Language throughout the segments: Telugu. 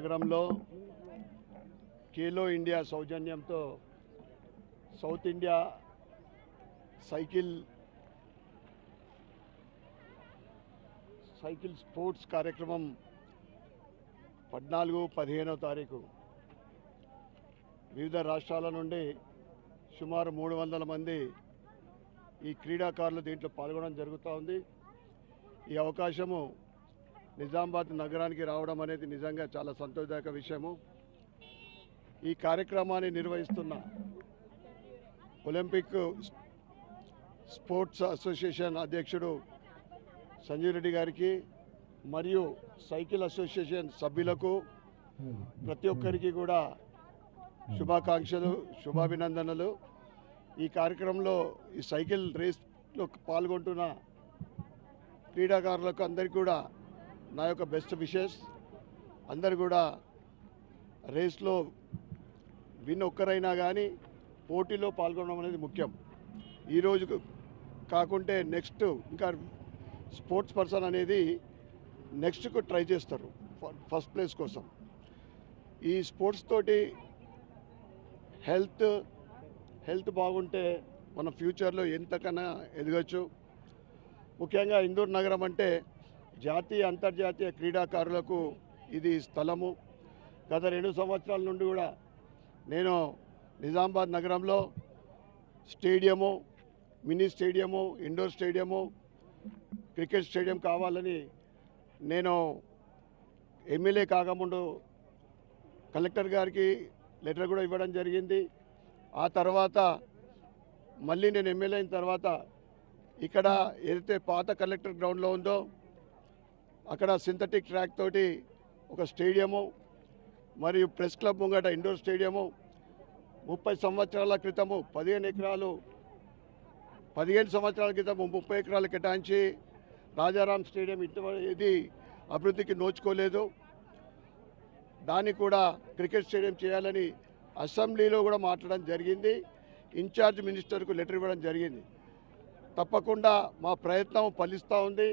నగరంలో ఖేలో ఇండియా సౌజన్యంతో సౌత్ ఇండియా సైకిల్ స్పోర్ట్స్ కార్యక్రమం 14-15వ తారీఖు వివిధ రాష్ట్రాల నుండి సుమారు 300 మంది ఈ క్రీడాకారులు దీంట్లో పాల్గొనడం జరుగుతూ ఉంది. ఈ అవకాశము నిజామాబాద్ నగరానికి రావడం అనేది నిజంగా చాలా సంతోషదాయక విషయము. ఈ కార్యక్రమాన్ని నిర్వహిస్తున్న ఒలింపిక్ స్పోర్ట్స్ అసోసియేషన్ అధ్యక్షుడు సంజీవ్ రెడ్డి గారికి మరియు సైకిల్ అసోసియేషన్ సభ్యులకు ప్రతి ఒక్కరికి కూడా శుభాకాంక్షలు, శుభాభినందనలు. ఈ కార్యక్రమంలో ఈ సైకిల్ రేస్లో పాల్గొంటున్న క్రీడాకారులకు అందరికీ కూడా నా యొక్క బెస్ట్ విషెస్. అందరు కూడా రేస్లో విన్ ఒక్కరైనా కానీ పోటీలో పాల్గొనడం అనేది ముఖ్యం. ఈరోజు కాకుంటే నెక్స్ట్ ఇంకా స్పోర్ట్స్ పర్సన్ అనేది నెక్స్ట్కు ట్రై చేస్తారు ఫస్ట్ ప్లేస్ కోసం. ఈ స్పోర్ట్స్ తోటి హెల్త్ బాగుంటే మన ఫ్యూచర్లో ఎంతకన్నా ఎదగచ్చు. ముఖ్యంగా ఇందూర్ నగరం అంటే జాతీయ అంతర్జాతీయ క్రీడాకారులకు ఇది స్థలము. గత 2 సంవత్సరాల నుండి కూడా నేను నిజామాబాద్ నగరంలో stadium, mini stadium, indoor stadium, cricket stadium కావాలని నేను ఎమ్మెల్యే కాకముందు కలెక్టర్ గారికి లెటర్ కూడా ఇవ్వడం జరిగింది. ఆ తర్వాత మళ్ళీ నేను ఎమ్మెల్యే అయిన తర్వాత ఇక్కడ ఏదైతే పాత కలెక్టర్ గ్రౌండ్లో ఉందో అక్కడ సింథటిక్ ట్రాక్ తోటి ఒక స్టేడియము మరియు ప్రెస్ క్లబ్ ముంగట ఇండోర్ స్టేడియము 30 సంవత్సరాల క్రితము 15 సంవత్సరాల క్రితము 30 ఎకరాలు కేటాయించి రాజారాం స్టేడియం ఇది అభివృద్ధికి నోచుకోలేదు. దాన్ని కూడా క్రికెట్ స్టేడియం చేయాలని అసెంబ్లీలో కూడా మాట్లాడడం జరిగింది. ఇన్ఛార్జ్ మినిస్టర్కు లెటర్ ఇవ్వడం జరిగింది. తప్పకుండా మా ప్రయత్నం ఫలిస్తూ ఉంది.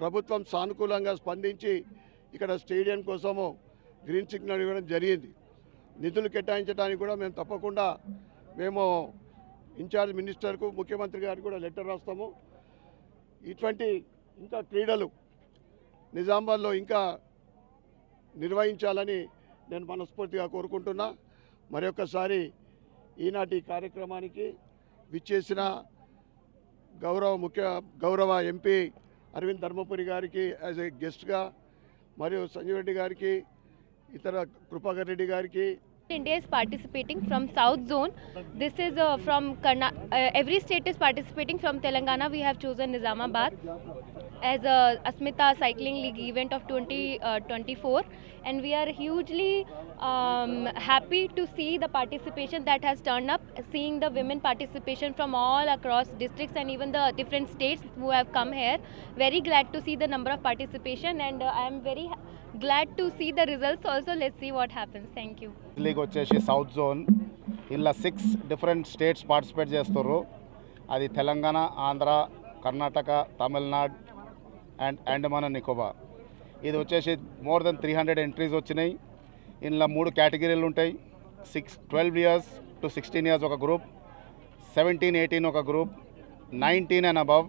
ప్రభుత్వం సానుకూలంగా స్పందించి ఇక్కడ స్టేడియం కోసము గ్రీన్ సిగ్నల్ ఇవ్వడం జరిగింది. నిధులు కేటాయించడానికి కూడా మేము తప్పకుండా ఇన్ఛార్జ్ మినిస్టర్కు, ముఖ్యమంత్రి గారికి కూడా లెటర్ రాస్తాము. ఇటువంటి ఇంకా క్రీడలు నిజామాబాద్లో ఇంకా నిర్వహించాలని నేను మనస్ఫూర్తిగా కోరుకుంటున్నా. మరొకసారి ఈనాటి కార్యక్రమానికి విచ్చేసిన గౌరవ ఎంపీ అరవింద్ ధర్మపురి గారికి యాజ్ ఏ గెస్ట్గా, మరియు సంజీవ్ రెడ్డి గారికి, ఇతర కృపాకర్ రెడ్డి గారికి. India is participating from South Zone. This is from every state is participating. From Telangana we have chosen Nizamabad as a Asmita Cycling League event of 2024, and we are hugely happy to see the participation that has turned up, seeing the women participation from all across districts and even the different states who have come here. Very glad to see the number of participation, and I am very glad to see the results also. Let's see what happens. Thank you. League వచ్చేసి సౌత్ జోన్, ఇలా 6 డిఫరెంట్ స్టేట్స్ పార్టిసిపేట్ చేస్తారు. అది తెలంగాణ, ఆంధ్ర, కర్ణాటక, తమిళనాడు అండ్ అండమాన్ అండ్ నికోబార్. ఇది వచ్చేసి మోర్ దెన్ 300 ఎంట్రీస్ వచ్చినాయి. ఇందులో 3 కేటగిరీలు ఉంటాయి. 12 years to 16 years ఒక గ్రూప్, 17-18 ఒక గ్రూప్, 19 and above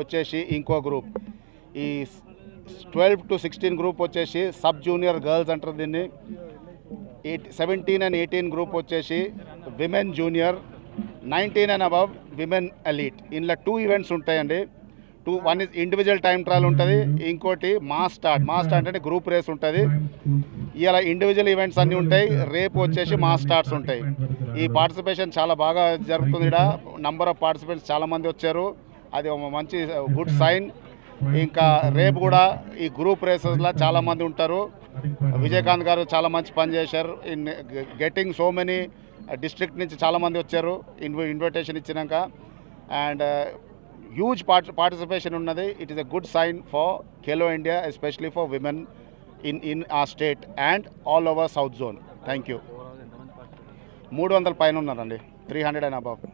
వచ్చేసి ఇంకో గ్రూప్. ఈ 12 to 16 గ్రూప్ వచ్చేసి సబ్ జూనియర్ గర్ల్స్ అంటారు దీన్ని. 17 and 18 గ్రూప్ వచ్చేసి women junior, 19 and above women elite. ఇందులో 2 ఈవెంట్స్ ఉంటాయండి. One is individual time trial ఉంటుంది, ఇంకోటి మాస్ స్టార్ట్ అంటే గ్రూప్ రేస్ ఉంటుంది. ఇలా ఇండివిజువల్ ఈవెంట్స్ అన్నీ ఉంటాయి. రేపు వచ్చేసి మాస్ స్టార్ట్స్ ఉంటాయి. ఈ పార్టిసిపేషన్ చాలా బాగా జరుగుతుంది. ఇక్కడ నంబర్ ఆఫ్ పార్టిసిపెంట్స్ చాలామంది వచ్చారు, అది ఒక మంచి గుడ్ సైన్. ఇంకా రేపు కూడా ఈ గ్రూప్ రేసెస్లో చాలామంది ఉంటారు. విజయకాంత్ గారు చాలా మంచి పని చేశారు in getting so many district నుంచి చాలామంది వచ్చారు ఇన్విటేషన్ ఇచ్చినాక. అండ్ హ్యూజ్ పార్టిసిపేషన్ ఉన్నది. It is a good sign for Khelo India, especially for women in a state and all over south zone. Thank you. 300 పైన ఉన్నారండి, 300 and above.